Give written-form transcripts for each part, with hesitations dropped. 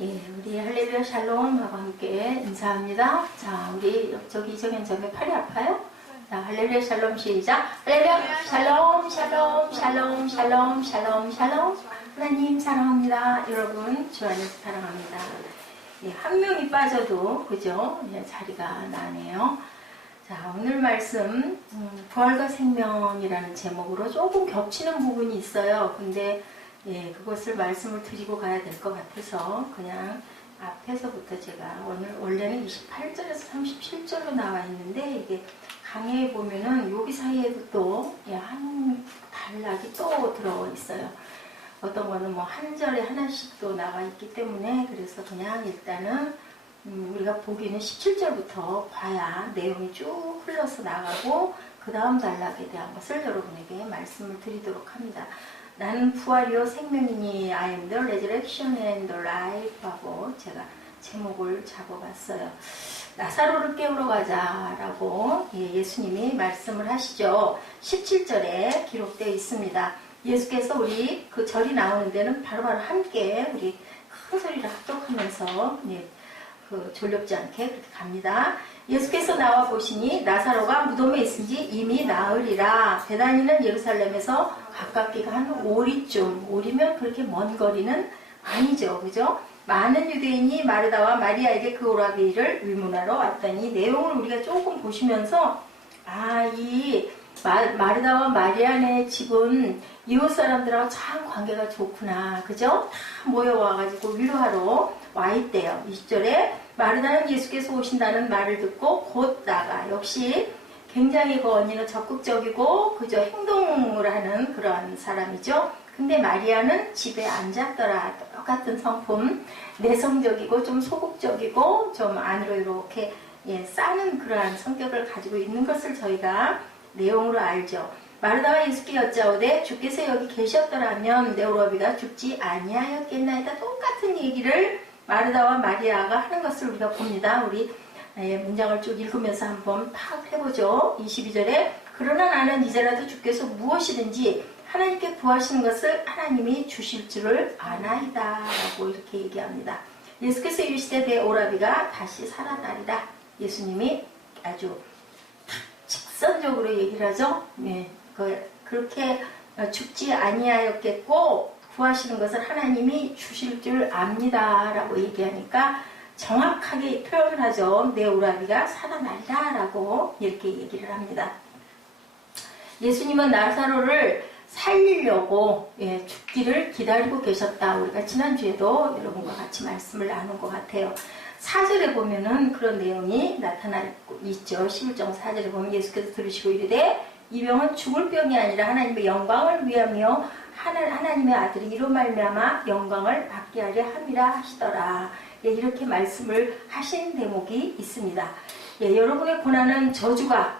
예, 우리 할렐루야 샬롬하고 함께 인사합니다. 자, 우리 저기 저기 팔이 아파요? 자, 할렐루야 샬롬 시작. 할렐루야 샬롬 샬롬 샬롬 샬롬 샬롬 샬롬. 하나님 사랑합니다. 여러분 주 안에서 사랑합니다. 예, 한 명이 빠져도 그죠? 예, 자리가 나네요. 자, 오늘 말씀 부활과 생명이라는 제목으로 조금 겹치는 부분이 있어요. 근데 예, 그것을 말씀을 드리고 가야 될 것 같아서 그냥 앞에서부터 제가 원래는 28절에서 37절로 나와 있는데 이게 강의에 보면은 여기 사이에도 또 한 단락이 또 들어 있어요. 어떤 거는 뭐 한 절에 하나씩 또 나와 있기 때문에 그래서 그냥 일단은 우리가 보기는 17절부터 봐야 내용이 쭉 흘러서 나가고 그 다음 단락에 대한 것을 여러분에게 말씀을 드리도록 합니다. 나는 부활이요 생명이니 I am the resurrection and the life 하고 제가 제목을 잡아봤어요. 나사로를 깨우러 가자라고 예수님이 말씀을 하시죠. 17절에 기록되어 있습니다. 예수께서 우리 그 절이 나오는 데는 바로바로 함께 우리 큰 소리를 합독하면서 그 졸렵지 않게 그렇게 갑니다. 예수께서 나와 보시니 나사로가 무덤에 있은지 이미 나으리라. 베다니는 예루살렘에서 가깝기가 한 오리쯤. 오리면 그렇게 먼 거리는 아니죠. 그죠? 많은 유대인이 마르다와 마리아에게 그 오라비를 의문하러 왔더니 내용을 우리가 조금 보시면서 이 마르다와 마리아네 집은 이웃 사람들하고 참 관계가 좋구나. 그죠? 다 모여와가지고 위로하러 와 있대요. 20절에 마르다는 예수께서 오신다는 말을 듣고 곧 나가. 역시 굉장히 그 언니는 적극적이고 그저 행동을 하는 그런 사람이죠. 근데 마리아는 집에 앉았더라. 똑같은 성품. 내성적이고 좀 소극적이고 좀 안으로 이렇게 싸는 그러한 성격을 가지고 있는 것을 저희가 내용으로 알죠. 마르다와 예수께 여짜오되 주께서 여기 계셨더라면 내 오라비가 죽지 아니하였겠나이다. 똑같은 얘기를 마르다와 마리아가 하는 것을 우리가 봅니다. 우리 문장을 쭉 읽으면서 한번 파악해보죠. 22절에 그러나 나는 이제라도 주께서 무엇이든지 하나님께 구하시는 것을 하나님이 주실 줄을 아나이다 라고 이렇게 얘기합니다. 예수께서 이르시되 내 오라비가 다시 살아나리라. 예수님이 아주 직선적으로 얘기를 하죠. 그렇게 죽지 아니하였겠고 구하시는 것을 하나님이 주실 줄 압니다 라고 얘기하니까 정확하게 표현을 하죠. 내 오라비가 살아나리라 라고 이렇게 얘기를 합니다. 예수님은 나사로를 살리려고 죽기를 기다리고 계셨다. 우리가 지난주에도 여러분과 같이 말씀을 나눈 것 같아요. 4절에 보면은 그런 내용이 나타나 있죠. 11장 4절에 보면 예수께서 들으시고 이르되 이 병은 죽을 병이 아니라 하나님의 영광을 위하며 하나님의 아들이 이로 말미암아 영광을 받게 하려 함이라 하시더라. 이렇게 말씀을 하신 대목이 있습니다. 여러분의 고난은 저주가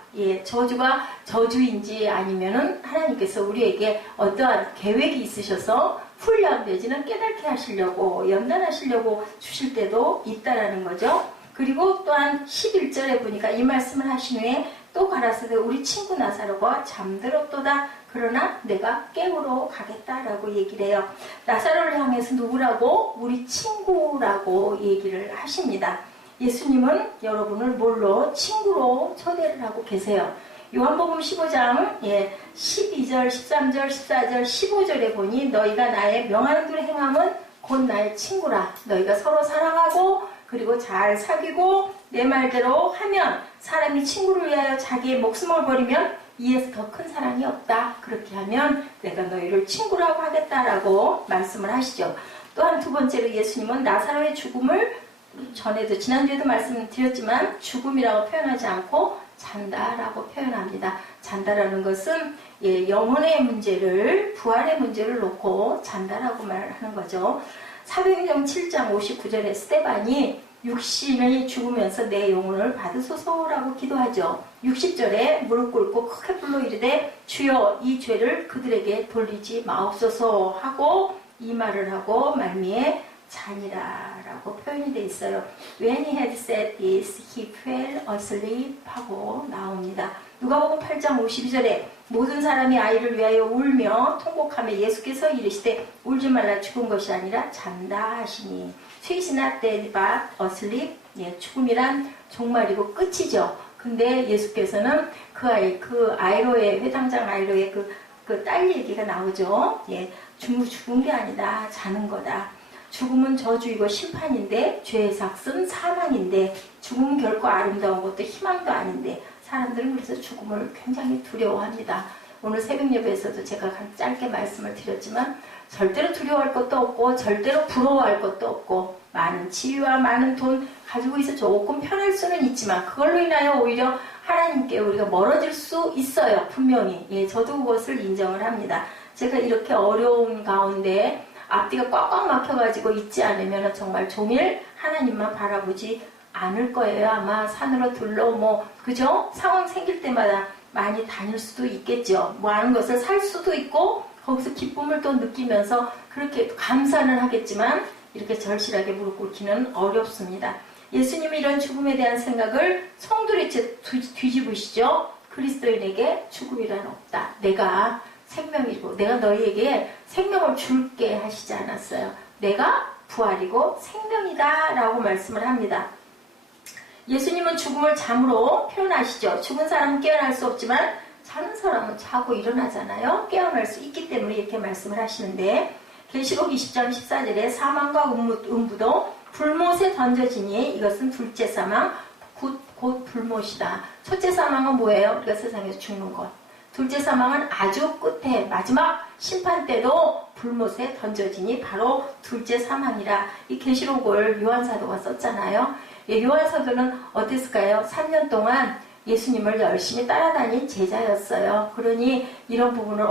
저주인지 아니면은 하나님께서 우리에게 어떠한 계획이 있으셔서 훈련 내지는 깨닫게 하시려고 연단하시려고 주실 때도 있다라는 거죠. 그리고 또한 11절에 보니까 이 말씀을 하신 후에 또 가라사대 우리 친구 나사로가 잠들었도다. 그러나 내가 깨우러 가겠다라고 얘기를 해요. 나사로를 향해서 누구라고? 우리 친구라고 얘기를 하십니다. 예수님은 여러분을 뭘로? 친구로 초대를 하고 계세요. 요한복음 15장 12절, 13절, 14절, 15절에 보니 너희가 나의 명하는 대로 행함은 곧 나의 친구라. 너희가 서로 사랑하고 그리고 잘 사귀고 내 말대로 하면 사람이 친구를 위하여 자기의 목숨을 버리면 이에서 더 큰 사랑이 없다. 그렇게 하면 내가 너희를 친구라고 하겠다라고 말씀을 하시죠. 또한 두 번째로 예수님은 나사로의 죽음을 전에도 지난주에도 말씀드렸지만 죽음이라고 표현하지 않고 잔다라고 표현합니다. 잔다라는 것은 영혼의 문제를 부활의 문제를 놓고 잔다라고 말하는 거죠. 사도행전 7장 59절에 스데반이 육신이 죽으면서 내 영혼을 받으소서라고 기도하죠. 60절에 무릎 꿇고 크게 불러 이르되 주여 이 죄를 그들에게 돌리지 마옵소서 하고 이 말을 하고 말미에 잔이라라고 표현이 되어 있어요. When he had said this, he fell asleep 하고 나옵니다. 누가복음 8장 52절에 모든 사람이 아이를 위하여 울며 통곡하며 예수께서 이르시되 울지 말라 죽은 것이 아니라 잔다 하시니 She is not dead but asleep. 예, 죽음이란 종말이고 끝이죠. 근데 예수께서는 그 아이로의 회당장 아이로의 그 딸 얘기가 나오죠. 예, 죽은 게 아니다. 자는 거다. 죽음은 저주이고 심판인데 죄의 삭은 사망인데 죽음은 결코 아름다운 것도 희망도 아닌데 사람들은 그래서 죽음을 굉장히 두려워합니다. 오늘 새벽 예배에서도 제가 짧게 말씀을 드렸지만 절대로 두려워할 것도 없고 절대로 부러워할 것도 없고 많은 지위와 많은 돈 가지고 있어 조금 편할 수는 있지만 그걸로 인하여 오히려 하나님께 우리가 멀어질 수 있어요. 분명히. 예, 저도 그것을 인정을 합니다. 제가 이렇게 어려운 가운데 앞뒤가 꽉꽉 막혀가지고 있지 않으면 정말 종일 하나님만 바라보지 않을 거예요. 아마 산으로 들러 그죠? 상황 생길 때마다 많이 다닐 수도 있겠죠. 많은 것을 살 수도 있고 거기서 기쁨을 또 느끼면서 그렇게 감사는 하겠지만 이렇게 절실하게 무릎 꿇기는 어렵습니다. 예수님이 이런 죽음에 대한 생각을 송두리째 뒤집으시죠. 그리스도인에게 죽음이란 없다. 내가 생명이고 내가 너희에게 생명을 줄게 하시지 않았어요. 내가 부활이고 생명이다 라고 말씀을 합니다. 예수님은 죽음을 잠으로 표현하시죠. 죽은 사람은 깨어날 수 없지만 자는 사람은 자고 일어나잖아요. 깨어날 수 있기 때문에 이렇게 말씀을 하시는데 계시록 20장 14절에 사망과 음부도 불못에 던져지니 이것은 둘째 사망 곧 불못이다. 첫째 사망은 뭐예요? 우리가 세상에서 죽는 것. 둘째 사망은 아주 끝에 마지막 심판 때도 불못에 던져지니 바로 둘째 사망이라. 이 계시록을 요한사도가 썼잖아요. 예, 요한사도는 어땠을까요? 3년 동안 예수님을 열심히 따라다닌 제자였어요. 그러니 이런 부분을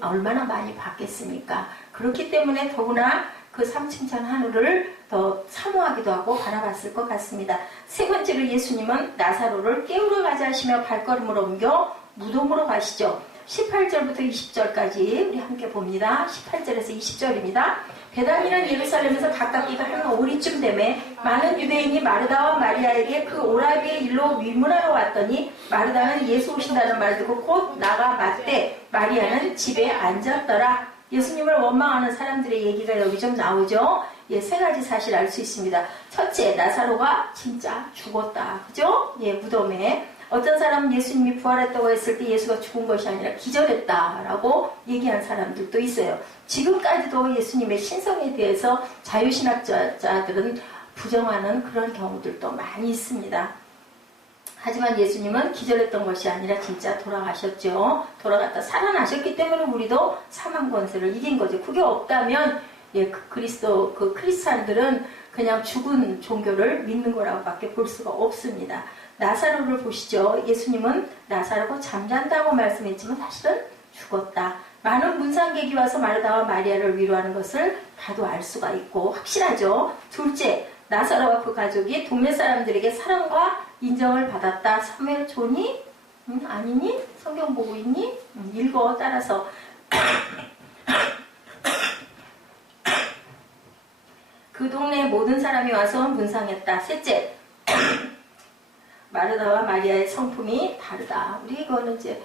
얼마나 많이 받겠습니까? 그렇기 때문에 더구나 그 삼층천 하늘을 더 사모하기도 하고 바라봤을 것 같습니다. 세 번째로 예수님은 나사로를 깨우러 가자 하시며 발걸음을 옮겨 무덤으로 가시죠. 18절부터 20절까지 우리 함께 봅니다. 18절에서 20절입니다. 베단이란 예루살렘에서 가깝기가 한 오리쯤 되매 많은 유대인이 마르다와 마리아에게 그 오라비의 일로 위문하러 왔더니 마르다는 예수 오신다는 말 듣고 곧 나가 맞대 마리아는 집에 앉았더라. 예수님을 원망하는 사람들의 얘기가 여기 좀 나오죠. 예, 세 가지 사실 알 수 있습니다. 첫째, 나사로가 진짜 죽었다. 그죠? 예, 무덤에. 어떤 사람은 예수님이 부활했다고 했을 때 예수가 죽은 것이 아니라 기절했다라고 얘기한 사람들도 있어요. 지금까지도 예수님의 신성에 대해서 자유신학자들은 부정하는 그런 경우들도 많이 있습니다. 하지만 예수님은 기절했던 것이 아니라 진짜 돌아가셨죠. 돌아갔다 살아나셨기 때문에 우리도 사망 권세를 이긴 거죠. 그게 없다면 예, 크리스찬들은 그냥 죽은 종교를 믿는 거라고밖에 볼 수가 없습니다. 나사로를 보시죠. 예수님은 나사로가 잠잔다고 말씀했지만 사실은 죽었다. 많은 문상객이 와서 마르다와 마리아를 위로하는 것을 봐도 알 수가 있고 확실하죠. 둘째, 나사로와 그 가족이 동네 사람들에게 사랑과 인정을 받았다. 사무엘 존이? 아니니? 성경 보고 있니? 읽어 따라서. 그 동네의 모든 사람이 와서 문상했다. 셋째, 마르다와 마리아의 성품이 다르다. 우리 이거는 이제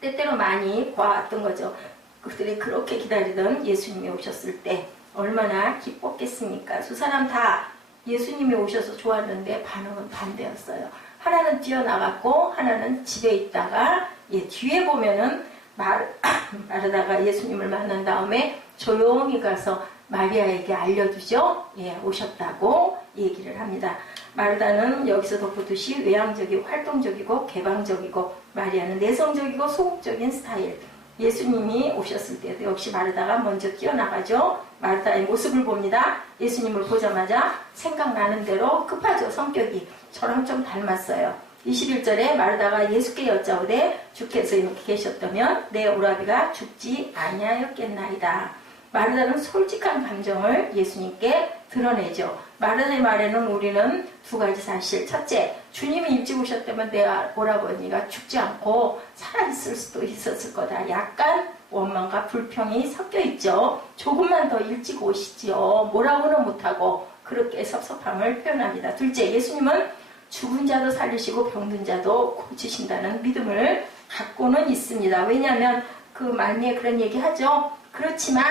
때때로 많이 봐왔던 거죠. 그들이 그렇게 기다리던 예수님이 오셨을 때 얼마나 기뻤겠습니까? 두 사람 다 예수님이 오셔서 좋았는데 반응은 반대였어요. 하나는 뛰어나갔고 하나는 집에 있다가 뒤에 보면은 마르다가 예수님을 만난 다음에 조용히 가서 마리아에게 알려주죠. 오셨다고 얘기를 합니다. 마르다는 여기서도 보듯이 외향적이고 활동적이고 개방적이고 마리아는 내성적이고 소극적인 스타일. 예수님이 오셨을 때도 역시 마르다가 먼저 뛰어나가죠. 마르다의 모습을 봅니다. 예수님을 보자마자 생각나는 대로 급하죠. 성격이. 저랑 좀 닮았어요. 21절에 마르다가 예수께 여짜오되 주께서 이렇게 계셨다면 내 오라비가 죽지 아니하였겠나이다. 마르다는 솔직한 감정을 예수님께 드러내죠. 마르다의 말에는 우리는 두 가지 사실. 첫째, 주님이 일찍 오셨다면 내 오라버니가 죽지 않고 살아있을 수도 있었을 거다. 약간 원망과 불평이 섞여 있죠. 조금만 더 일찍 오시지요. 뭐라고는 못하고 그렇게 섭섭함을 표현합니다. 둘째, 예수님은 죽은 자도 살리시고 병든 자도 고치신다는 믿음을 갖고는 있습니다. 왜냐하면 그 말미에 그런 얘기 하죠. 그렇지만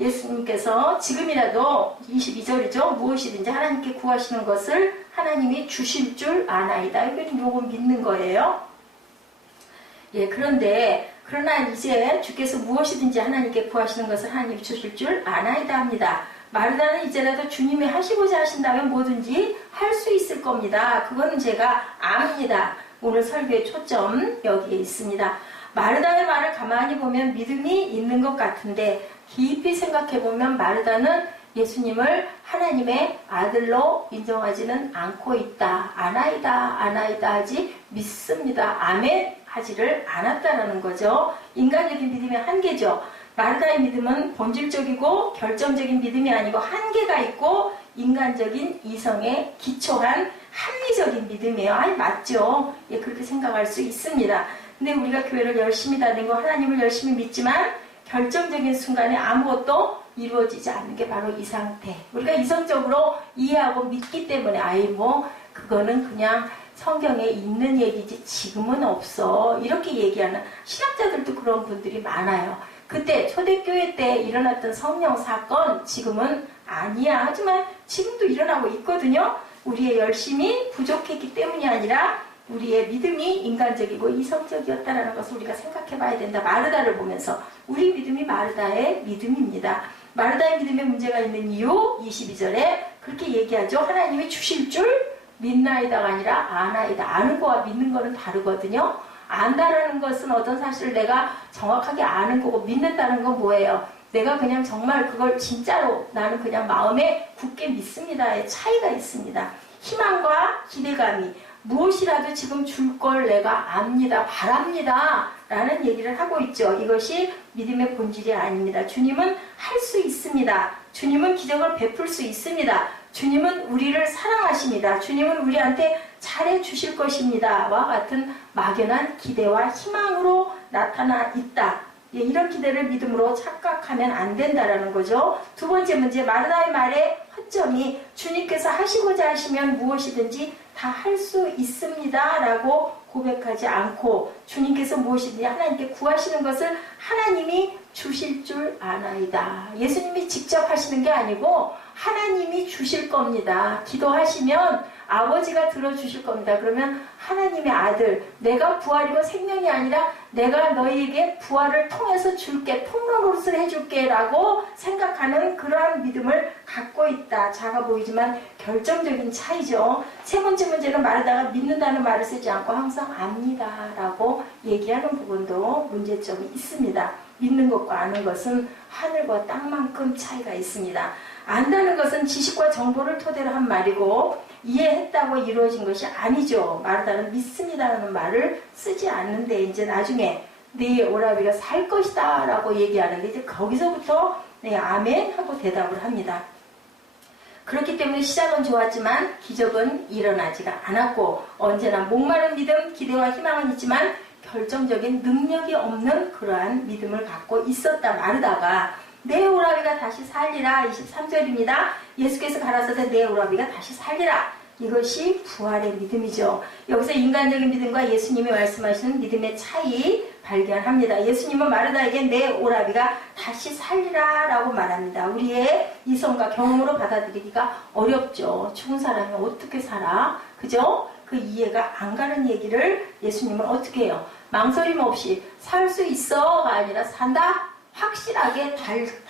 예수님께서 지금이라도 22절이죠. 무엇이든지 하나님께 구하시는 것을 하나님이 주실 줄 아나이다. 이건 요거 믿는 거예요. 그러나 이제 주께서 무엇이든지 하나님께 구하시는 것을 하나님이 주실 줄 아나이다 합니다. 마르다는 이제라도 주님이 하시고자 하신다면 뭐든지 할 수 있을 겁니다. 그거는 제가 압니다. 오늘 설교의 초점 여기에 있습니다. 마르다의 말을 가만히 보면 믿음이 있는 것 같은데 깊이 생각해보면 마르다는 예수님을 하나님의 아들로 인정하지는 않고 있다. 아나이다 하지 믿습니다. 아멘 하지를 않았다라는 거죠. 인간적인 믿음의 한계죠. 마르다의 믿음은 본질적이고 결정적인 믿음이 아니고 한계가 있고 인간적인 이성에 기초한 합리적인 믿음이에요. 맞죠? 그렇게 생각할 수 있습니다. 근데 우리가 교회를 열심히 다니고 하나님을 열심히 믿지만 결정적인 순간에 아무것도 이루어지지 않는 게 바로 이 상태. 우리가 이성적으로 이해하고 믿기 때문에 그거는 그냥 성경에 있는 얘기지 지금은 없어. 이렇게 얘기하는 신학자들도 그런 분들이 많아요. 그때 초대교회 때 일어났던 성령 사건 지금은 아니야. 하지만 지금도 일어나고 있거든요. 우리의 열심이 부족했기 때문이 아니라 우리의 믿음이 인간적이고 이성적이었다는 것을 우리가 생각해 봐야 된다. 마르다를 보면서 우리 믿음이 마르다의 믿음입니다. 마르다의 믿음에 문제가 있는 이유 22절에 그렇게 얘기하죠. 하나님이 주실 줄 믿나이다가 아니라 아나이다. 아는 거와 믿는 거는 다르거든요. 안다라는 것은 어떤 사실을 내가 정확하게 아는 거고 믿는다는 건 뭐예요? 내가 그냥 정말 그걸 진짜로 나는 그냥 마음에 굳게 믿습니다의 차이가 있습니다. 희망과 기대감이 무엇이라도 지금 줄 걸 내가 압니다. 바랍니다. 라는 얘기를 하고 있죠. 이것이 믿음의 본질이 아닙니다. 주님은 할 수 있습니다. 주님은 기적을 베풀 수 있습니다. 주님은 우리를 사랑하십니다. 주님은 우리한테 잘해 주실 것입니다. 와 같은 막연한 기대와 희망으로 나타나 있다. 이런 기대를 믿음으로 착각하면 안 된다라는 거죠. 두 번째 문제, 마르다의 말의 허점이 주님께서 하시고자 하시면 무엇이든지 다 할 수 있습니다 라고 고백하지 않고 주님께서 무엇이든지 하나님께 구하시는 것을 하나님이 주실 줄 아나이다. 예수님이 직접 하시는 게 아니고 하나님이 주실 겁니다. 기도하시면 아버지가 들어주실 겁니다. 그러면 하나님의 아들, 내가 부활이고 생명이 아니라 내가 너희에게 부활을 통해서 줄게, 통로로서 해줄게 라고 생각하는 그러한 믿음을 갖고 있다. 작아 보이지만 결정적인 차이죠. 세 번째 문제는 마르다가 믿는다는 말을 쓰지 않고 항상 압니다 라고 얘기하는 부분도 문제점이 있습니다. 믿는 것과 아는 것은 하늘과 땅만큼 차이가 있습니다. 안다는 것은 지식과 정보를 토대로 한 말이고 이해했다고 이루어진 것이 아니죠. 마르다는 믿습니다라는 말을 쓰지 않는데 이제 나중에 네 오라비가 살 것이다 라고 얘기하는데 이제 거기서부터 네 아멘 하고 대답을 합니다. 그렇기 때문에 시작은 좋았지만 기적은 일어나지가 않았고 언제나 목마른 믿음, 기대와 희망은 있지만 결정적인 능력이 없는 그러한 믿음을 갖고 있었다. 마르다가 내 오라비가 다시 살리라. 23절입니다. 예수께서 가라사대 내 오라비가 다시 살리라. 이것이 부활의 믿음이죠. 여기서 인간적인 믿음과 예수님이 말씀하시는 믿음의 차이 발견합니다. 예수님은 마르다에게 내 오라비가 다시 살리라 라고 말합니다. 우리의 이성과 경험으로 받아들이기가 어렵죠. 죽은 사람이 어떻게 살아? 그죠? 그 이해가 안 가는 얘기를 예수님은 어떻게 해요? 망설임 없이 살 수 있어가 아니라 산다? 확실하게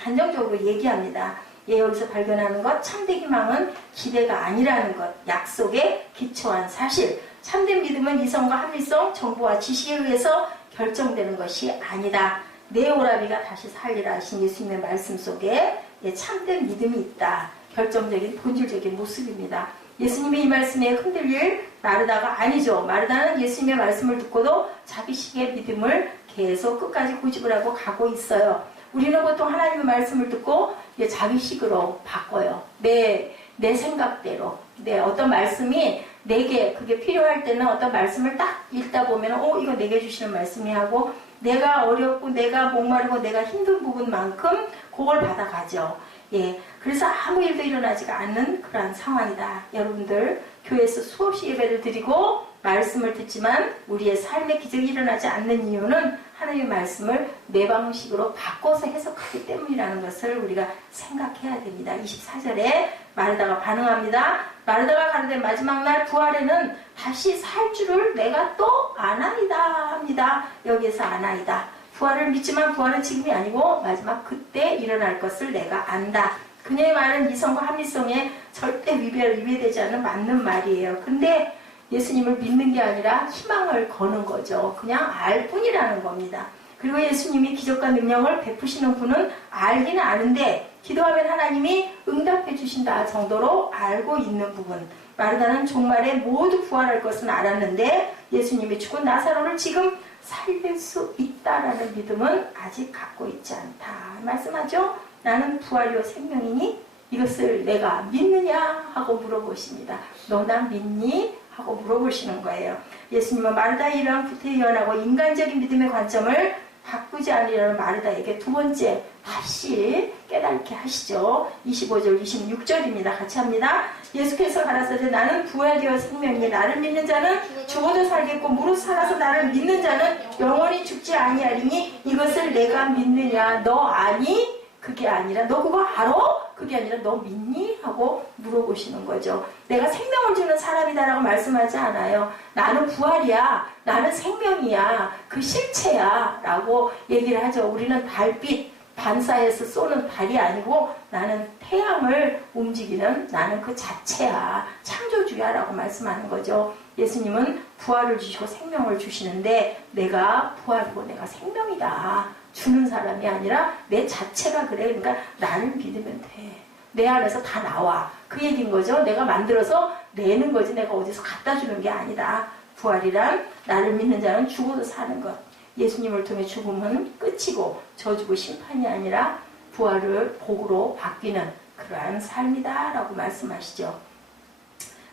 단정적으로 얘기합니다. 여기서 발견하는 것, 참된 희망은 기대가 아니라는 것, 약속에 기초한 사실. 참된 믿음은 이성과 합리성, 정보와 지식에 의해서 결정되는 것이 아니다. 내 오라비가 다시 살리라 하신 예수님의 말씀 속에 참된 믿음이 있다. 결정적인 본질적인 모습입니다. 예수님의 이 말씀에 흔들릴 마르다가 아니죠. 마르다는 예수님의 말씀을 듣고도 자기식의 믿음을 계속 끝까지 고집을 하고 가고 있어요. 우리는 보통 하나님의 말씀을 듣고 자기식으로 바꿔요. 내 생각대로. 어떤 말씀이 내게 그게 필요할 때는 어떤 말씀을 딱 읽다 보면 이거 내게 주시는 말씀이 하고 내가 어렵고 내가 목마르고 내가 힘든 부분만큼 그걸 받아가죠. 예, 그래서 아무 일도 일어나지가 않는 그러한 상황이다. 여러분들 교회에서 수없이 예배를 드리고 말씀을 듣지만 우리의 삶의 기적이 일어나지 않는 이유는 하나님의 말씀을 내 방식으로 바꿔서 해석하기 때문이라는 것을 우리가 생각해야 됩니다. 24절에 마르다가 반응합니다. 마르다가 가로되 마지막 날 부활에는 다시 살 줄을 내가 또 아나이다 합니다. 여기에서 아나이다. 부활을 믿지만 부활은 지금이 아니고 마지막 그때 일어날 것을 내가 안다. 그녀의 말은 이성과 합리성에 절대 위배되지 않는 맞는 말이에요. 근데 예수님을 믿는 게 아니라 희망을 거는 거죠. 그냥 알 뿐이라는 겁니다. 그리고 예수님이 기적과 능력을 베푸시는 분은 알기는 아는데 기도하면 하나님이 응답해 주신다 정도로 알고 있는 부분. 마르다는 종말에 모두 부활할 것은 알았는데 예수님이 죽은 나사로를 지금 살릴 수 있다라는 믿음은 아직 갖고 있지 않다. 말씀하죠? 나는 부활이요 생명이니 이것을 내가 믿느냐 하고 물어보십니다. 너 나 믿니? 하고 물어보시는 거예요. 예수님은 마르다의 이러한 구태의연하고 인간적인 믿음의 관점을 바꾸지 않으려는 마르다에게 두 번째 다시 깨닫게 하시죠. 25절 26절입니다. 같이 합니다. 예수께서 가라사대 나는 부활이요 생명이니 나를 믿는 자는 죽어도 살겠고 무릇 살아서 나를 믿는 자는 영원히 죽지 아니하리니 이것을 내가 믿느냐 너 아니? 그게 아니라 너 그거 알아? 그게 아니라 너 믿니? 하고 물어보시는 거죠. 내가 생명을 주는 사람이다라고 말씀하지 않아요. 나는 부활이야. 나는 생명이야. 그 실체야. 라고 얘기를 하죠. 우리는 달빛 반사해서 쏘는 달이 아니고 나는 태양을 움직이는 나는 그 자체야. 창조주야. 라고 말씀하는 거죠. 예수님은 부활을 주시고 생명을 주시는데 내가 부활이고 내가 생명이다. 주는 사람이 아니라 내 자체가 그래. 그러니까 나를 믿으면 돼. 내 안에서 다 나와. 그 얘기인 거죠. 내가 만들어서 내는 거지 내가 어디서 갖다 주는 게 아니다. 부활이란 나를 믿는 자는 죽어도 사는 것. 예수님을 통해 죽음은 끝이고 저주고 심판이 아니라 부활을 복으로 바뀌는 그러한 삶이다 라고 말씀하시죠.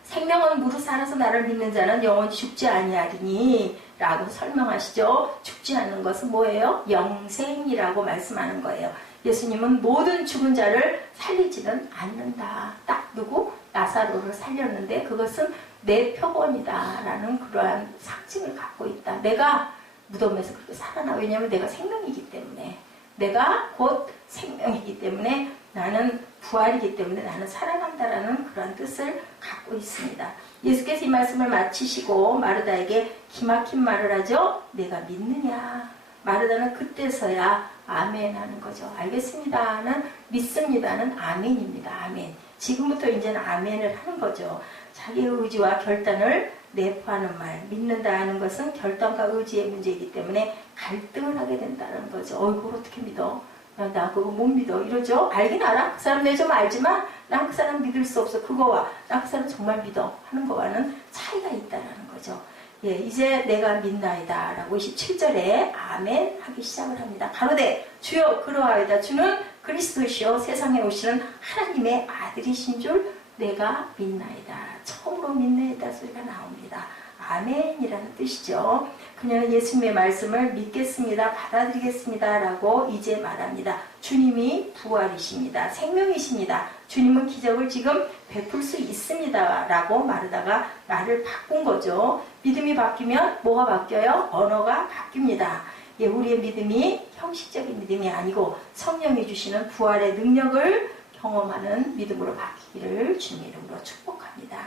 생명은 무릇 살아서 나를 믿는 자는 영원히 죽지 아니하리니 라고 설명하시죠. 죽지 않는 것은 뭐예요? 영생이라고 말씀하는 거예요. 예수님은 모든 죽은 자를 살리지는 않는다. 딱 누구? 나사로를 살렸는데 그것은 내 표본이다 라는 그러한 상징을 갖고 있다. 내가 무덤에서 그렇게 살아나. 왜냐하면 내가 생명이기 때문에. 내가 곧 생명이기 때문에 나는 부활이기 때문에 나는 살아간다라는 그런 뜻을 갖고 있습니다. 예수께서 이 말씀을 마치시고 마르다에게 기막힌 말을 하죠. 내가 믿느냐. 마르다는 그때서야 아멘 하는 거죠. 알겠습니다는 믿습니다는 아멘입니다. 아멘. 지금부터 이제는 아멘을 하는 거죠. 자기의 의지와 결단을 내포하는 말, 믿는다 하는 것은 결단과 의지의 문제이기 때문에 갈등을 하게 된다는 거죠. 그걸 어떻게 믿어? 나 그거 못 믿어. 이러죠. 알긴 알아. 그 사람 내 좀 알지만 난 그 사람 믿을 수 없어. 그거와 나 그 사람 정말 믿어 하는 거와는 차이가 있다는 거죠. 예, 이제 내가 믿나이다 라고 27절에 아멘 하기 시작을 합니다. 가로되 주여 그러하이다. 주는 그리스도시요 세상에 오시는 하나님의 아들이신 줄 내가 믿나이다. 처음으로 믿나이다 소리가 나옵니다. 아멘이라는 뜻이죠. 그녀는 예수님의 말씀을 믿겠습니다. 받아들이겠습니다. 라고 이제 말합니다. 주님이 부활이십니다. 생명이십니다. 주님은 기적을 지금 베풀 수 있습니다. 라고 마르다가 말을 바꾼 거죠. 믿음이 바뀌면 뭐가 바뀌어요? 언어가 바뀝니다. 예, 우리의 믿음이 형식적인 믿음이 아니고 성령이 주시는 부활의 능력을 경험하는 믿음으로 바뀌기를 주님 이름으로 축복합니다.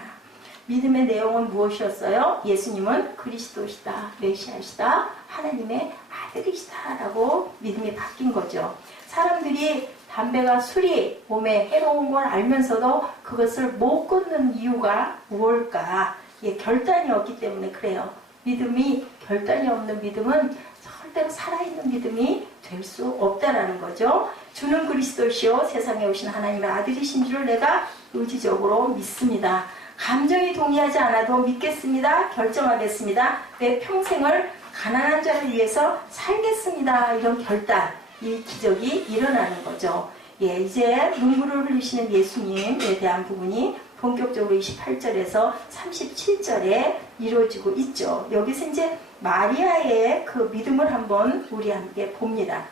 믿음의 내용은 무엇이었어요? 예수님은 그리스도시다, 메시아시다, 하나님의 아들이시다 라고 믿음이 바뀐 거죠. 사람들이 담배가 술이 몸에 해로운 걸 알면서도 그것을 못 끊는 이유가 무엇일까? 예, 결단이 없기 때문에 그래요. 믿음이 결단이 없는 믿음은 절대로 살아있는 믿음이 될 수 없다라는 거죠. 주는 그리스도시요 세상에 오신 하나님의 아들이신 줄 내가 의지적으로 믿습니다. 감정이 동의하지 않아도 믿겠습니다. 결정하겠습니다. 내 평생을 가난한 자를 위해서 살겠습니다. 이런 결단, 이 기적이 일어나는 거죠. 예, 이제 눈물을 흘리시는 예수님에 대한 부분이 본격적으로 28절에서 37절에 이루어지고 있죠. 여기서 이제 마리아의 그 믿음을 한번 우리 함께 봅니다.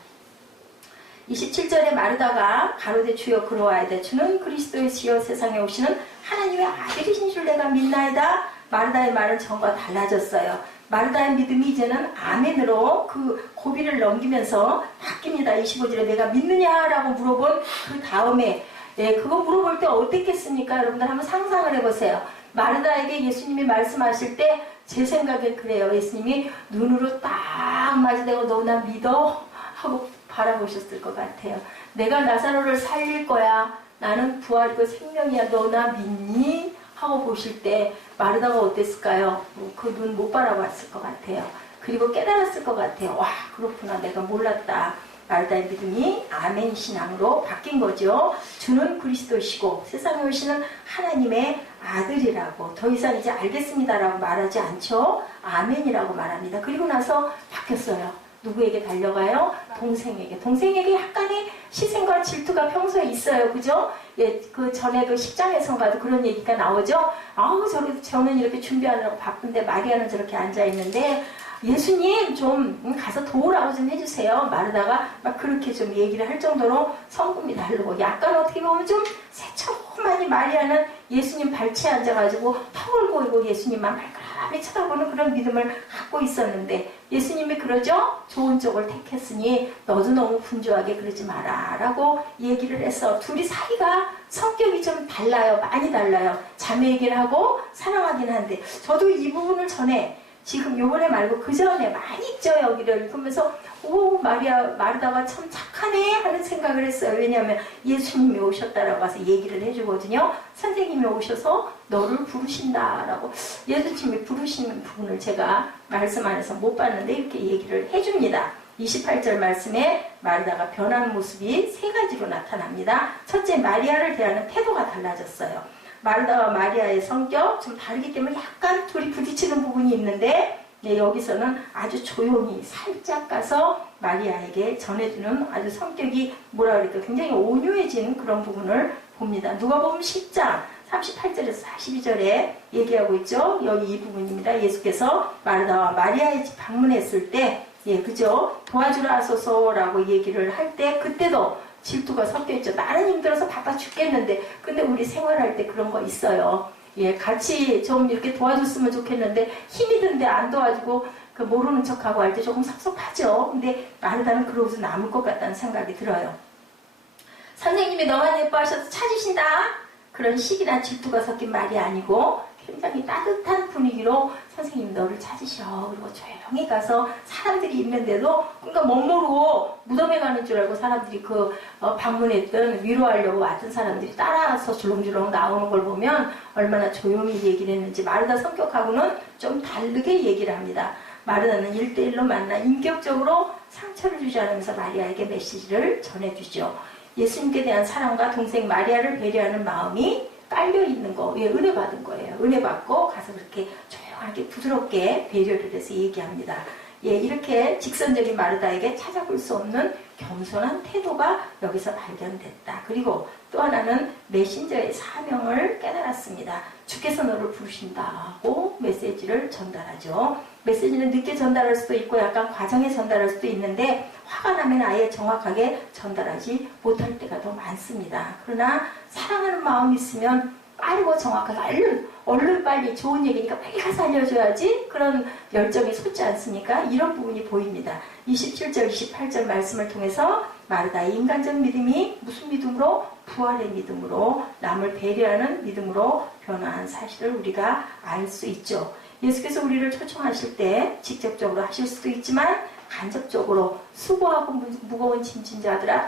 27절에 마르다가 가로되 주여 그러하이다. 주는 그리스도이시여 세상에 오시는 하나님의 아들이신 줄 내가 믿나이다. 마르다의 말은 전과 달라졌어요. 마르다의 믿음이 이제는 아멘으로 그 고비를 넘기면서 바뀝니다. 25절에 내가 믿느냐라고 물어본 그 다음에 그거 물어볼 때 어땠겠습니까? 여러분들 한번 상상을 해보세요. 마르다에게 예수님이 말씀하실 때 제 생각엔 그래요. 예수님이 눈으로 딱 마주대고 너 나 믿어? 하고 바라보셨을 것 같아요. 내가 나사로를 살릴 거야. 나는 부활이고 생명이야. 너 나 믿니? 하고 보실 때 마르다가 어땠을까요? 그 눈 못 바라봤을 것 같아요. 그리고 깨달았을 것 같아요. 와, 그렇구나. 내가 몰랐다. 마르다의 믿음이 아멘 신앙으로 바뀐 거죠. 주는 그리스도시고 세상에 오시는 하나님의 아들이라고 더 이상 이제 알겠습니다라고 말하지 않죠. 아멘이라고 말합니다. 그리고 나서 바뀌었어요. 누구에게 달려가요? 동생에게. 동생에게 약간의 시샘과 질투가 평소에 있어요. 그죠? 예, 그 전에도 10장에서가도 그런 얘기가 나오죠. 아우, 저는 이렇게 준비하느라고 바쁜데 마리아는 저렇게 앉아있는데 예수님 좀 가서 도우라고 좀 해주세요. 마르다가 막 그렇게 좀 얘기를 할 정도로 성품이 다르고 약간 어떻게 보면 좀 새초만이 마리아는 예수님 발치에 앉아가지고 턱을 보이고 예수님만 발가락이 쳐다보는 그런 믿음을 갖고 있었는데 예수님이 그러죠? 좋은 쪽을 택했으니 너도 너무 분주하게 그러지 마라 라고 얘기를 해서 둘이 사이가 성격이 좀 달라요. 많이 달라요. 자매 얘기를 하고 사랑하긴 한데 저도 이 부분을 전에 지금 요번에 말고 그 전에 많이 있죠. 여기를 읽으면서 오 마르다가 참 착하네 하는 생각을 했어요. 왜냐하면 예수님이 오셨다라고 와서 얘기를 해주거든요. 선생님이 오셔서 너를 부르신다라고 예수님이 부르시는 부분을 제가 말씀 안에서 못 봤는데 이렇게 얘기를 해줍니다. 28절 말씀에 마르다가 변한 모습이 세 가지로 나타납니다. 첫째, 마리아를 대하는 태도가 달라졌어요. 마르다와 마리아의 성격 좀 다르기 때문에 약간 둘이 부딪히는 부분이 있는데 여기서는 아주 조용히 살짝 가서 마리아에게 전해주는 아주 성격이 뭐라 그럴까 굉장히 온유해진 그런 부분을 봅니다. 누가복음 10장 38절에서 42절에 얘기하고 있죠. 여기 이 부분입니다. 예수께서 마르다와 마리아의 집 방문했을 때 그죠? 도와주라 하소서라고 얘기를 할 때 그때도 질투가 섞여있죠. 나는 힘들어서 바빠 죽겠는데 근데 우리 생활할 때 그런 거 있어요. 같이 좀 이렇게 도와줬으면 좋겠는데 힘이 드는데 안 도와주고 그 모르는 척하고 할 때 조금 섭섭하죠. 근데 마르다는 그러고서 남을 것 같다는 생각이 들어요. 선생님이 너만 예뻐하셔서 찾으신다. 그런 시기나 질투가 섞인 말이 아니고 굉장히 따뜻한 분위기로 선생님 너를 찾으셔. 그리고 조용히 가서 사람들이 있는데도 그러니까 멋모르고 무덤에 가는 줄 알고 사람들이 방문했던 위로하려고 왔던 사람들이 따라서 줄렁줄렁 나오는 걸 보면 얼마나 조용히 얘기를 했는지 마르다 성격하고는 좀 다르게 얘기를 합니다. 마르다는 1대1로 만나 인격적으로 상처를 주지 않으면서 마리아에게 메시지를 전해주죠. 예수님께 대한 사랑과 동생 마리아를 배려하는 마음이 깔려있는 거, 은혜 받은 거예요. 은혜 받고 가서 그렇게 조용하게 부드럽게 배려를 해서 얘기합니다. 이렇게 직선적인 마르다에게 찾아볼 수 없는 겸손한 태도가 여기서 발견됐다. 그리고 또 하나는 메신저의 사명을 깨달았습니다. 주께서 너를 부르신다고 메시지를 전달하죠. 메시지는 늦게 전달할 수도 있고 약간 과정에 전달할 수도 있는데 화가 나면 아예 정확하게 전달하지 못할 때가 더 많습니다. 그러나 사랑하는 마음이 있으면 빠르고 정확하게 얼른 빨리 좋은 얘기니까 빨리 가서 알려줘야지 그런 열정이 솟지 않습니까? 이런 부분이 보입니다. 27절 28절 말씀을 통해서 마르다의 인간적 믿음이 무슨 믿음으로? 부활의 믿음으로 남을 배려하는 믿음으로 변화한 사실을 우리가 알 수 있죠. 예수께서 우리를 초청하실 때 직접적으로 하실 수도 있지만 간접적으로 수고하고 무거운 짐진 자들아 다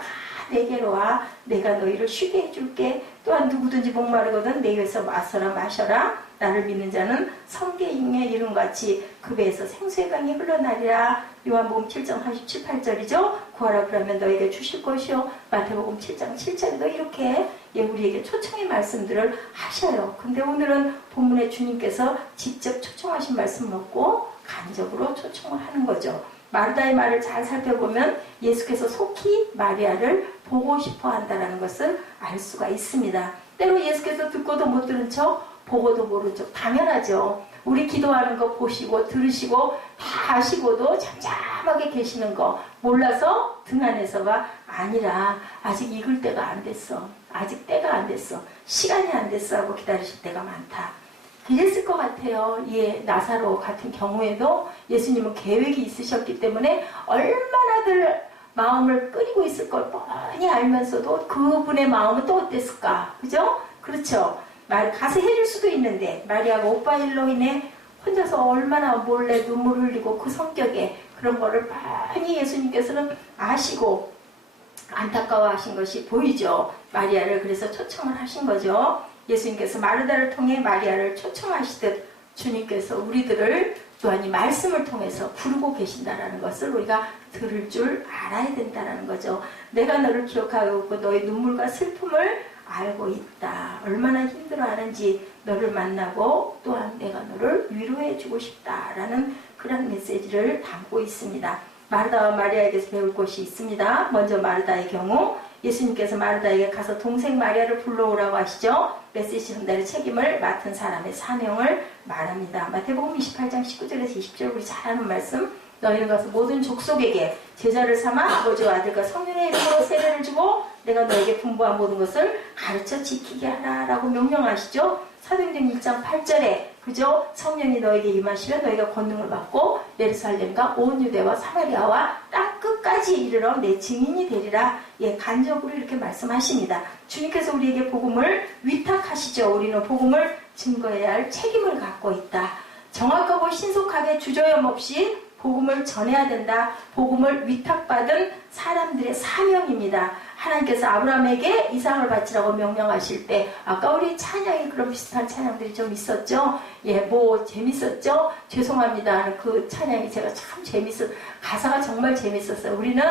내게로 와 내가 너희를 쉬게 해줄게. 또한 누구든지 목마르거든 내 위에서 마셔라. 나를 믿는 자는 성계잉의 이름같이 그 배에서 생수의 강이 흘러나리라. 요한복음 7장 87, 8절이죠. 구하라 그러면 너에게 주실 것이요. 마태복음 7장 7절에도 이렇게 우리에게 초청의 말씀들을 하셔요. 근데 오늘은 본문에 주님께서 직접 초청하신 말씀을 없고 간접으로 초청을 하는 거죠. 마르다의 말을 잘 살펴보면 예수께서 속히 마리아를 보고 싶어 한다는 것을 알 수가 있습니다. 때로 예수께서 듣고도 못 들은 척 보고도 모른 척 당연하죠. 우리 기도하는 거 보시고 들으시고 다 아시고도 잠잠하게 계시는 거 몰라서 등한해서가 아니라 아직 익을 때가 안 됐어. 아직 때가 안 됐어. 시간이 안 됐어 하고 기다리실 때가 많다. 그랬을 것 같아요. 예, 나사로 같은 경우에도 예수님은 계획이 있으셨기 때문에 얼마나들 마음을 끓이고 있을 걸 뻔히 알면서도 그분의 마음은 또 어땠을까? 그죠? 그렇죠. 가서 해줄 수도 있는데 마리아가 오빠 일로 인해 혼자서 얼마나 몰래 눈물 흘리고 그 성격에 그런 거를 많이 예수님께서는 아시고 안타까워하신 것이 보이죠. 마리아를 그래서 초청을 하신 거죠. 예수님께서 마르다를 통해 마리아를 초청하시듯 주님께서 우리들을 또한 이 말씀을 통해서 부르고 계신다는 것을 우리가 들을 줄 알아야 된다는 거죠. 내가 너를 기억하고 있고 너의 눈물과 슬픔을 알고 있다. 얼마나 힘들어하는지 너를 만나고 또한 내가 너를 위로해 주고 싶다라는 그런 메시지를 담고 있습니다. 마르다와 마리아에게서 배울 것이 있습니다. 먼저 마르다의 경우 예수님께서 마르다에게 가서 동생 마리아를 불러오라고 하시죠. 메시지 전달의 책임을 맡은 사람의 사명을 말합니다. 마태복음 28장 19절에서 20절 우리 잘 아는 말씀. 너희는 가서 모든 족속에게 제자를 삼아 아버지와 아들과 성령의 이름으로 세례를 주고 내가 너에게 분부한 모든 것을 가르쳐 지키게 하라 라고 명령하시죠. 사도행전 1장 8절에 그죠? 성령이 너에게 임하시면 너희가 권능을 받고 예루살렘과 온 유대와 사마리아와 땅 끝까지 이르러 내 증인이 되리라. 예, 간접으로 이렇게 말씀하십니다. 주님께서 우리에게 복음을 위탁하시죠. 우리는 복음을 증거해야 할 책임을 갖고 있다. 정확하고 신속하게 주저염 없이 복음을 전해야 된다. 복음을 위탁받은 사람들의 사명입니다. 하나님께서 아브라함에게 이삭을 바치라고 명령하실 때 아까 우리 찬양이 그런 비슷한 찬양들이 좀 있었죠. 예, 뭐 재밌었죠. 죄송합니다. 그 찬양이 제가 참 가사가 정말 재밌었어요. 우리는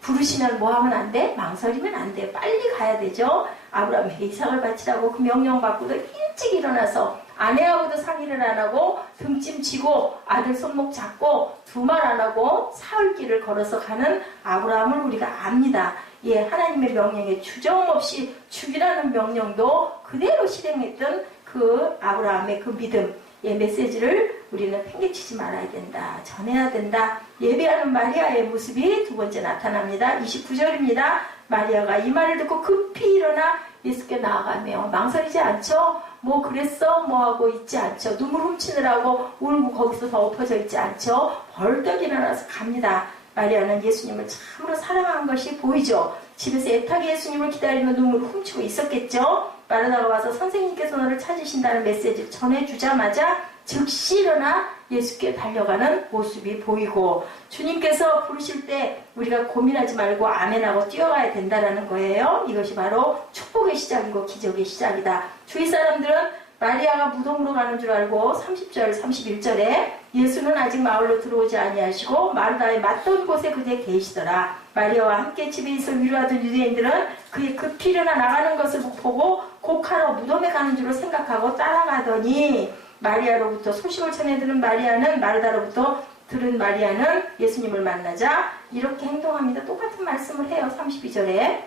부르시면 뭐 하면 안 돼? 망설이면 안 돼. 빨리 가야 되죠. 아브라함에게 이삭을 바치라고 그 명령 받고도 일찍 일어나서 아내하고도 상의를 안 하고 등짐 지고 아들 손목 잡고 두 말 안 하고 사흘길을 걸어서 가는 아브라함을 우리가 압니다. 예, 하나님의 명령에 주저함 없이 죽이라는 명령도 그대로 실행했던 그 아브라함의 그 믿음, 예, 메시지를 우리는 팽개치지 말아야 된다. 전해야 된다. 예배하는 마리아의 모습이 두 번째 나타납니다. 29절입니다. 마리아가 이 말을 듣고 급히 일어나 예수께 나아가며 망설이지 않죠. 뭐 그랬어? 뭐 하고 있지 않죠. 눈물 훔치느라고 울고 거기서 더 엎어져 있지 않죠. 벌떡 일어나서 갑니다. 마리아는 예수님을 참으로 사랑한 것이 보이죠. 집에서 애타게 예수님을 기다리며 눈물을 훔치고 있었겠죠. 마르다가 와서 선생님께서 너를 찾으신다는 메시지를 전해주자마자 즉시 일어나 예수께 달려가는 모습이 보이고 주님께서 부르실 때 우리가 고민하지 말고 아멘하고 뛰어가야 된다는 거예요. 이것이 바로 축복의 시작이고 기적의 시작이다. 주위 사람들은 마리아가 무덤으로 가는 줄 알고 30절, 31절에 예수는 아직 마을로 들어오지 아니하시고 마르다의 맞던 곳에 그대 계시더라. 마리아와 함께 집에 있어 위로하던 유대인들은 그의 급히 일어나 나가는 것을 보고 곡하러 무덤에 가는 줄로 생각하고 따라가더니 마리아로부터 소식을 전해드는 마리아는 마르다로부터 들은 마리아는 예수님을 만나자 이렇게 행동합니다. 똑같은 말씀을 해요. 32절에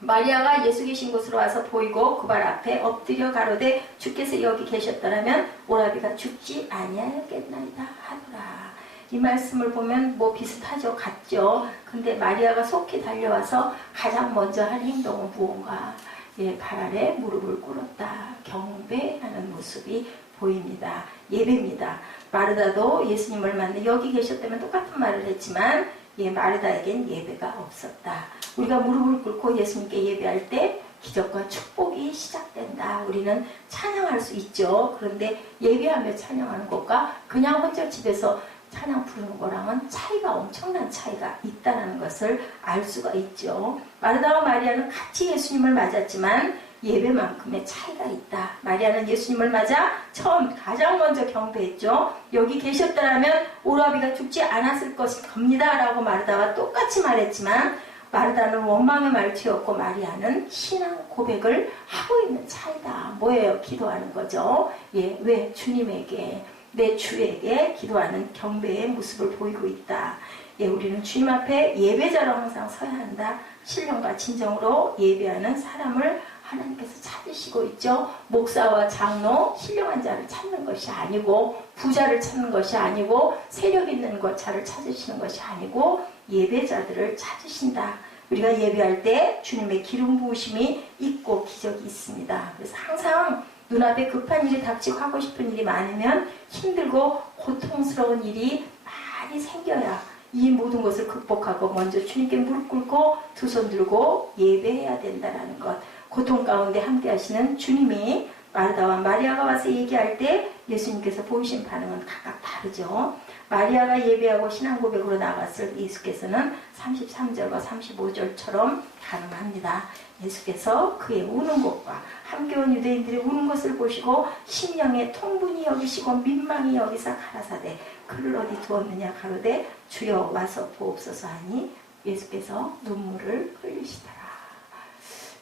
마리아가 예수 계신 곳으로 와서 보이고 그 발 앞에 엎드려 가로되 주께서 여기 계셨더라면 오라비가 죽지 아니하였겠나이다 하더라. 이 말씀을 보면 뭐 비슷하죠. 같죠. 근데 마리아가 속히 달려와서 가장 먼저 한 행동은 무언가 예, 발 아래 무릎을 꿇었다. 경배하는 모습이 보입니다. 예배입니다. 마르다도 예수님을 만나 여기 계셨다면 똑같은 말을 했지만 예, 마르다에겐 예배가 없었다. 우리가 무릎을 꿇고 예수님께 예배할 때 기적과 축복이 시작된다. 우리는 찬양할 수 있죠. 그런데 예배하며 찬양하는 것과 그냥 혼자 집에서 찬양 부르는 거랑은 차이가 엄청난 차이가 있다는 것을 알 수가 있죠. 마르다와 마리아는 같이 예수님을 맞았지만 예배만큼의 차이가 있다. 마리아는 예수님을 맞아 처음 가장 먼저 경배했죠. 여기 계셨더라면 오라비가 죽지 않았을 겁니다 라고 마르다와 똑같이 말했지만 마르다는 원망의 말투였고 마리아는 신앙 고백을 하고 있는 차이다. 뭐예요? 기도하는 거죠. 예, 왜? 주님에게 내 주에게 기도하는 경배의 모습을 보이고 있다. 예, 우리는 주님 앞에 예배자로 항상 서야 한다. 신령과 진정으로 예배하는 사람을 하나님께서 찾으시고 있죠. 목사와 장로, 신령한 자를 찾는 것이 아니고, 부자를 찾는 것이 아니고, 세력 있는 자를 찾으시는 것이 아니고, 예배자들을 찾으신다. 우리가 예배할 때 주님의 기름 부으심이 있고 기적이 있습니다. 그래서 항상 눈앞에 급한 일이 닥치고 하고 싶은 일이 많으면 힘들고 고통스러운 일이 많이 생겨야 이 모든 것을 극복하고 먼저 주님께 무릎 꿇고 두 손 들고 예배해야 된다는 것. 고통 가운데 함께 하시는 주님이 마르다와 마리아가 와서 얘기할 때 예수님께서 보이신 반응은 각각 다르죠. 마리아가 예배하고 신앙 고백으로 나갔을 예수께서는 33절과 35절처럼 가능합니다. 예수께서 그의 우는 것과 함께 온 유대인들이 우는 것을 보시고 심령에 통분히 여기시고 민망히 여기사 가라사대 그를 어디 두었느냐 가로되 주여 와서 보옵소서 하니 예수께서 눈물을 흘리시더라.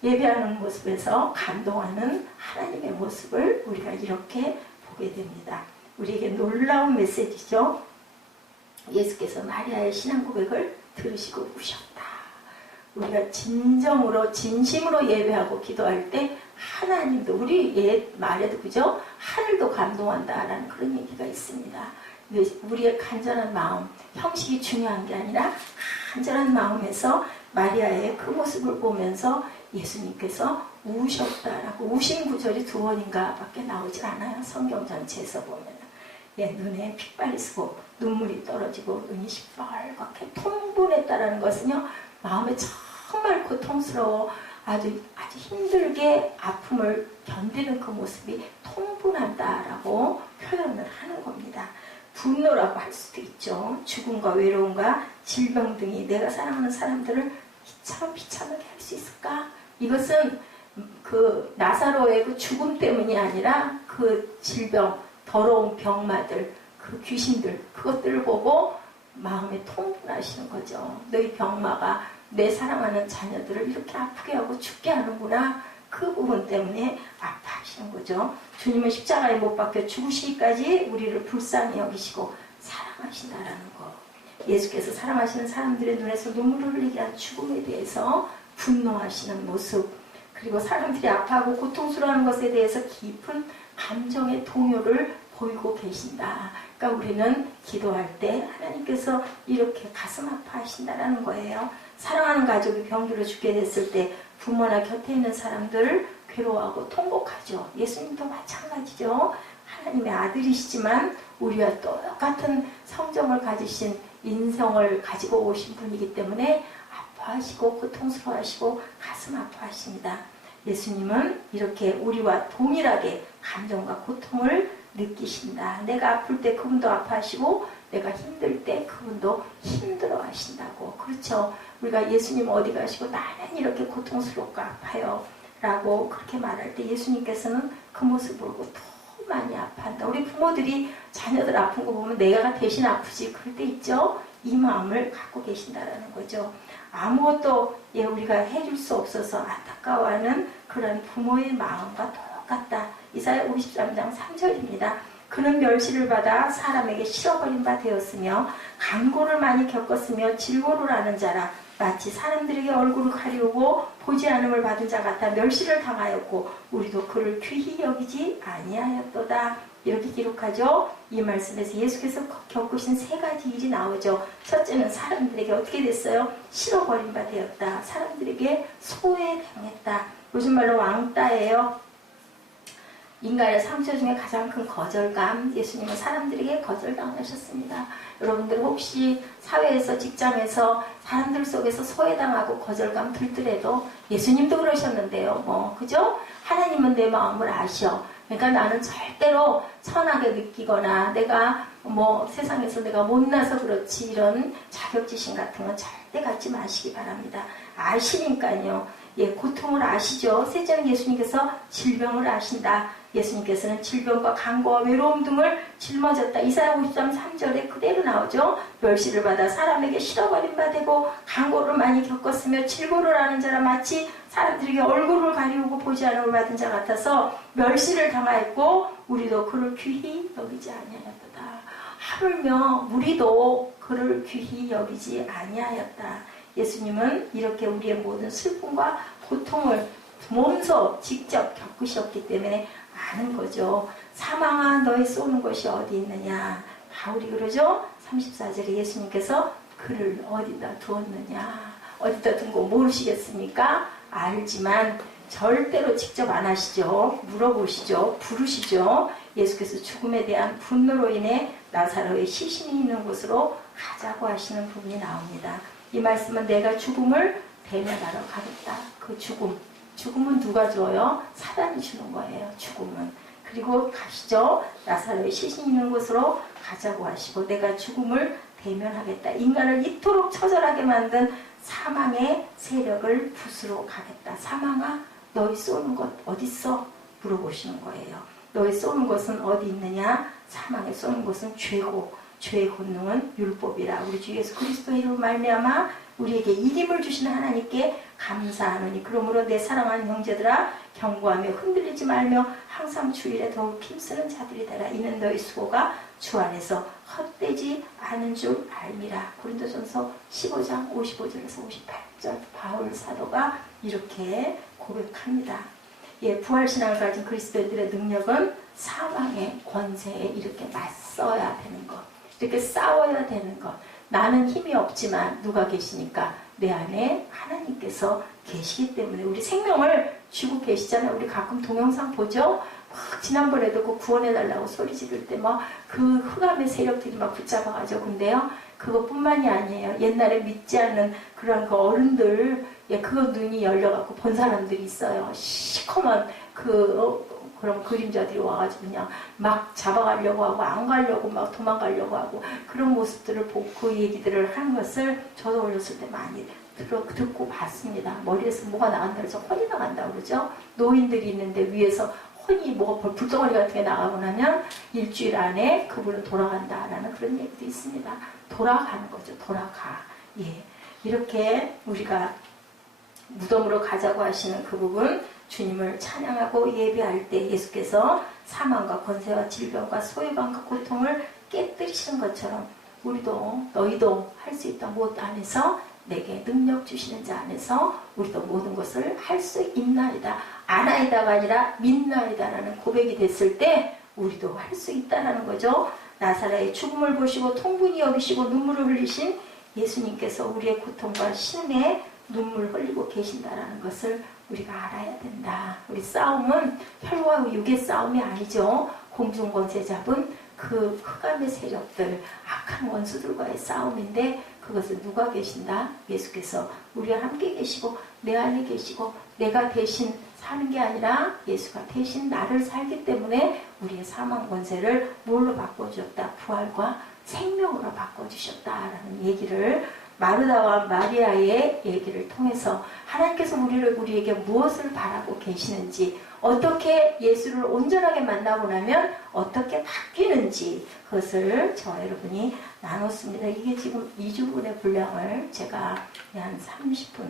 예배하는 모습에서 감동하는 하나님의 모습을 우리가 이렇게 보게 됩니다. 우리에게 놀라운 메시지죠. 예수께서 마리아의 신앙 고백을 들으시고 우셨다. 우리가 진심으로 예배하고 기도할 때 하나님도 우리 마리아도 그죠? 하늘도 감동한다라는 그런 얘기가 있습니다. 우리의 간절한 마음, 형식이 중요한 게 아니라 간절한 마음에서 마리아의 그 모습을 보면서 예수님께서 우셨다라고 우신 구절이 2번인가 밖에 나오질 않아요. 성경 전체에서 보면 눈에 핏발이 쓰고 눈물이 떨어지고 눈이 시뻘겋게 통분했다라는 것은요, 마음에 정말 고통스러워 아주 힘들게 아픔을 견디는 그 모습이 통분한다라고 표현을 하는 겁니다. 분노라고 할 수도 있죠. 죽음과 외로움과 질병 등이 내가 사랑하는 사람들을 비참하게 할 수 있을까? 이것은 그 나사로의 그 죽음 때문이 아니라 그 질병, 더러운 병마들, 그 귀신들, 그것들을 보고 마음에 통분하시는 거죠. 너희 병마가 내 사랑하는 자녀들을 이렇게 아프게 하고 죽게 하는구나. 그 부분 때문에 아파하시는 거죠. 주님은 십자가에 못 박혀 죽으시기까지 우리를 불쌍히 여기시고 사랑하신다라는 거. 예수께서 사랑하시는 사람들의 눈에서 눈물을 흘리게 한 죽음에 대해서 분노하시는 모습, 그리고 사람들이 아파하고 고통스러워하는 것에 대해서 깊은 감정의 동요를 보이고 계신다. 그러니까 우리는 기도할 때 하나님께서 이렇게 가슴 아파하신다라는 거예요. 사랑하는 가족이 병들어 죽게 됐을 때 부모나 곁에 있는 사람들을 괴로워하고 통곡하죠. 예수님도 마찬가지죠. 하나님의 아들이시지만 우리와 똑같은 성정을 가지신 인성을 가지고 오신 분이기 때문에 아파하시고 고통스러워하시고 가슴 아파하십니다. 예수님은 이렇게 우리와 동일하게 감정과 고통을 느끼신다. 내가 아플 때 그분도 아파하시고 내가 힘들 때 그분도 힘들어 하신다고. 그렇죠. 우리가 예수님 어디 가시고 나는 이렇게 고통스럽고 아파요 라고 그렇게 말할 때 예수님께서는 그 모습을 보고 더 많이 아파한다. 우리 부모들이 자녀들 아픈 거 보면 내가 대신 아프지 그럴 때 있죠. 이 마음을 갖고 계신다라는 거죠. 아무것도 우리가 해줄 수 없어서 안타까워하는 그런 부모의 마음과 똑같다. 이사야 53장 3절입니다. 그는 멸시를 받아 사람에게 실어버린 바 되었으며 간고를 많이 겪었으며 질고를 하는 자라. 마치 사람들에게 얼굴을 가리우고 보지 않음을 받은 자 같아 멸시를 당하였고 우리도 그를 귀히 여기지 아니하였도다. 이렇게 기록하죠. 이 말씀에서 예수께서 겪으신 3가지 일이 나오죠. 첫째는 사람들에게 어떻게 됐어요? 실어버린 바 되었다. 사람들에게 소외당했다. 요즘 말로 왕따예요. 인간의 상처 중에 가장 큰 거절감. 예수님은 사람들에게 거절당하셨습니다. 여러분들 혹시 사회에서 직장에서 사람들 속에서 소외당하고 거절감 들더라도 예수님도 그러셨는데요. 그죠? 하나님은 내 마음을 아셔. 그러니까 나는 절대로 선하게 느끼거나 내가 세상에서 내가 못나서 그렇지 이런 자격지심 같은 건 절대 갖지 마시기 바랍니다. 아시니까요. 고통을 아시죠. 셋째는 예수님께서 질병을 아신다. 예수님께서는 질병과 간고와 외로움 등을 짊어졌다. 이사야 53장 3절에 그대로 나오죠. 멸시를 받아 사람에게 실어버린 바 되고 간고를 많이 겪었으며 질고를 하는 자라 마치 사람들에게 얼굴을 가리우고 보지 않음을 받은 자 같아서 멸시를 당하였고 우리도 그를 귀히 여기지 아니하였다. 하물며 우리도 그를 귀히 여기지 아니하였다. 예수님은 이렇게 우리의 모든 슬픔과 고통을 몸소 직접 겪으셨기 때문에 아는 거죠. 사망아 너의 쏘는 것이 어디 있느냐. 바울이 그러죠. 34절에 예수님께서 그를 어디다 두었느냐. 어디다 둔 거 모르시겠습니까? 알지만 절대로 직접 안 하시죠. 물어보시죠. 부르시죠. 예수께서 죽음에 대한 분노로 인해 나사로의 시신이 있는 곳으로 가자고 하시는 부분이 나옵니다. 이 말씀은 내가 죽음을 대면하러 가겠다. 그 죽음은 누가 줘요? 사단이 주는 거예요. 죽음은. 그리고 가시죠. 나사로의 시신이 있는 곳으로 가자고 하시고 내가 죽음을 대면하겠다. 인간을 이토록 처절하게 만든 사망의 세력을 부수러 가겠다. 사망아 너희 쏘는 것 어딨어? 물어보시는 거예요. 너희 쏘는 것은 어디 있느냐? 사망에 쏘는 것은 죄고 죄의 권능은 율법이라. 우리 주 예수 그리스도의 이름으로 말미암아 우리에게 이름을 주시는 하나님께 감사하노니 그러므로 내 사랑하는 형제들아 경고하며 흔들리지 말며 항상 주일에 더욱 힘쓰는 자들이 되라. 이는 너희 수고가 주 안에서 헛되지 않은 줄 알미라. 고린도전서 15장 55절에서 58절 바울 사도가 이렇게 고백합니다. 예, 부활신앙을 가진 그리스도인들의 능력은 사망의 권세에 이렇게 맞서야 되는 것, 이렇게 싸워야 되는 것. 나는 힘이 없지만 누가 계시니까 내 안에 하나님께서 계시기 때문에 우리 생명을 쥐고 계시잖아요. 우리 가끔 동영상 보죠? 막 지난번에도 그 구원해달라고 소리 지를 때 막 그 흑암의 세력들이 막 붙잡아가지고. 근데요 그것뿐만이 아니에요. 옛날에 믿지 않는 그런 그 어른들, 예, 그거 눈이 열려갖고 본 사람들이 있어요. 시커먼 그런 그림자들이 와가지고 그냥 막 잡아가려고 하고 안 가려고 막 도망가려고 하고 그런 모습들을 보고 그 얘기들을 하는 것을 저도 어렸을 때 많이 듣고 봤습니다. 머리에서 뭐가 나간다 그러죠. 혼이 나간다 그러죠. 노인들이 있는데 위에서 혼이 뭐가 불덩어리 같은 게 나가고 나면 일주일 안에 그분은 돌아간다라는 그런 얘기도 있습니다. 돌아가는 거죠. 돌아가. 예, 이렇게 우리가 무덤으로 가자고 하시는 그 부분, 주님을 찬양하고 예배할 때 예수께서 사망과 권세와 질병과 소유감과 고통을 깨뜨리시는 것처럼 우리도 너희도 할 수 있다. 무엇 안에서 내게 능력 주시는 자 안에서 우리도 모든 것을 할 수 있나이다. 아나이다가 아니라 믿나이다라는 고백이 됐을 때 우리도 할 수 있다라는 거죠. 나사로의 죽음을 보시고 통분히 여기시고 눈물을 흘리신 예수님께서 우리의 고통과 신음에 눈물 흘리고 계신다라는 것을 우리가 알아야 된다. 우리 싸움은 혈과 육의 싸움이 아니죠. 공중권세 잡은 그 흑암의 세력들, 악한 원수들과의 싸움인데 그것을 누가 계신다? 예수께서 우리와 함께 계시고 내 안에 계시고 내가 대신 사는 게 아니라 예수가 대신 나를 살기 때문에 우리의 사망 권세를 뭘로 바꿔주셨다? 부활과 생명으로 바꿔주셨다라는 얘기를 마르다와 마리아의 얘기를 통해서 하나님께서 우리에게 무엇을 바라고 계시는지, 어떻게 예수를 온전하게 만나고 나면 어떻게 바뀌는지 그것을 저와 여러분이 나눴습니다. 이게 지금 2주분의 분량을 제가 한 30분,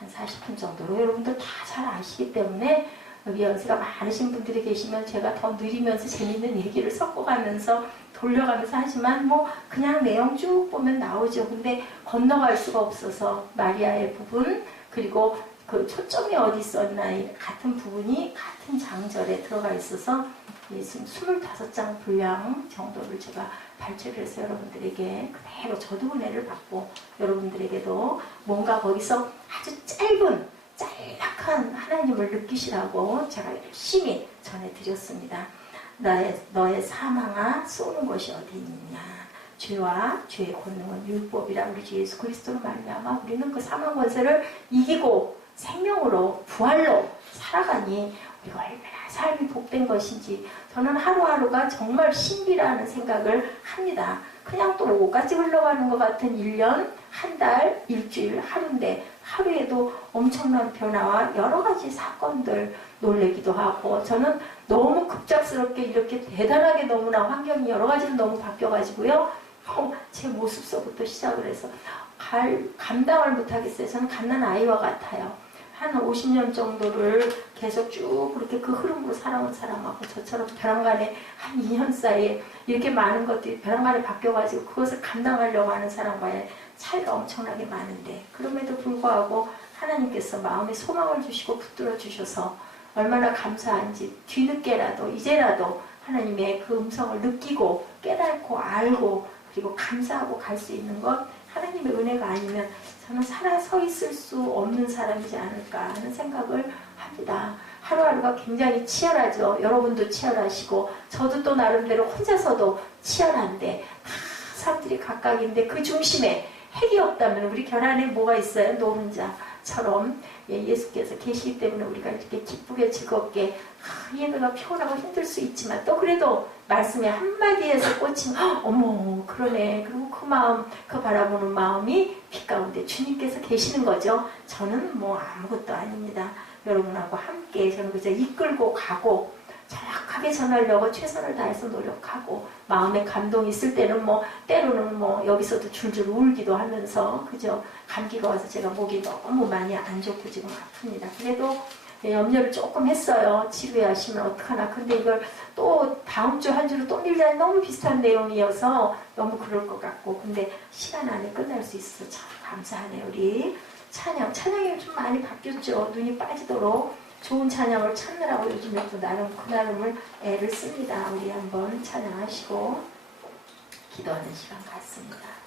한 40분 정도로 여러분들 다 잘 아시기 때문에 여기 연세가 많으신 분들이 계시면 제가 더 느리면서 재밌는 얘기를 섞어가면서 돌려가면서 하지만 뭐 그냥 내용 쭉 보면 나오죠. 근데 건너갈 수가 없어서 마리아의 부분, 그리고 그 초점이 어디 있었나 같은 부분이 같은 장절에 들어가 있어서 지금 25장 분량 정도를 제가 발췌를 해서 여러분들에게 그대로 저도 은혜를 받고 여러분들에게도 뭔가 거기서 아주 짤막한 하나님을 느끼시라고 제가 열심히 전해드렸습니다. 너의 사망아 쏘는 것이 어디 있느냐. 죄와 죄의 권능은 율법이라. 우리 주 예수 그리스도로 말미암아 우리는 그 사망 권세를 이기고 생명으로 부활로 살아가니 우리가 얼마나 삶이 복된 것인지 저는 하루하루가 정말 신비라는 생각을 합니다. 그냥 또 오같이 흘러가는 것 같은 1년, 한 달, 일주일, 하루인데 하루에도 엄청난 변화와 여러 가지 사건들 놀래기도 하고, 저는 너무 급작스럽게 이렇게 대단하게 너무나 환경이 여러 가지로 너무 바뀌어가지고요. 제 모습서부터 시작을 해서 감당을 못하겠어요. 저는 갓난 아이와 같아요. 한 50년 정도를 계속 쭉 그렇게 그 흐름으로 살아온 사람하고 저처럼 벼랑간에 한 2년 사이에 이렇게 많은 것들이 벼랑간에 바뀌어가지고 그것을 감당하려고 하는 사람과의 차이가 엄청나게 많은데, 그럼에도 불구하고 하나님께서 마음에 소망을 주시고 붙들어 주셔서 얼마나 감사한지 뒤늦게라도 이제라도 하나님의 그 음성을 느끼고 깨닫고 알고 그리고 감사하고 갈 수 있는 것 하나님의 은혜가 아니면 저는 살아 서 있을 수 없는 사람이지 않을까 하는 생각을 합니다. 하루하루가 굉장히 치열하죠. 여러분도 치열하시고 저도 또 나름대로 혼자서도 치열한데 다 사람들이 각각인데 그 중심에 핵이 없다면 우리 결안에 뭐가 있어요? 노른자처럼 예수께서 계시기 때문에 우리가 이렇게 기쁘게 즐겁게 예배가 피곤하고 힘들 수 있지만 또 그래도 말씀의 한마디에서 꽂히면 어머 그러네. 그리고 그 마음 그 바라보는 마음이 빛 가운데 주님께서 계시는 거죠. 저는 뭐 아무것도 아닙니다. 여러분하고 함께 저는 그저 이끌고 가고 정확하게 전하려고 최선을 다해서 노력하고 마음에 감동이 있을 때는 뭐 때로는 뭐 여기서도 줄줄 울기도 하면서 그죠. 감기가 와서 제가 목이 너무 많이 안 좋고 지금 아픕니다. 그래도 염려를 조금 했어요. 치료하시면 어떡하나. 근데 이걸 또 다음 주 한 주로 또 밀자니 너무 비슷한 내용이어서 너무 그럴 것 같고 근데 시간 안에 끝날 수 있어서 참 감사하네요. 우리 찬양이 좀 많이 바뀌었죠. 눈이 빠지도록 좋은 찬양을 찾느라고 요즘에 또 그 나름을 애를 씁니다. 우리 한번 찬양하시고 기도하는 시간 갖습니다.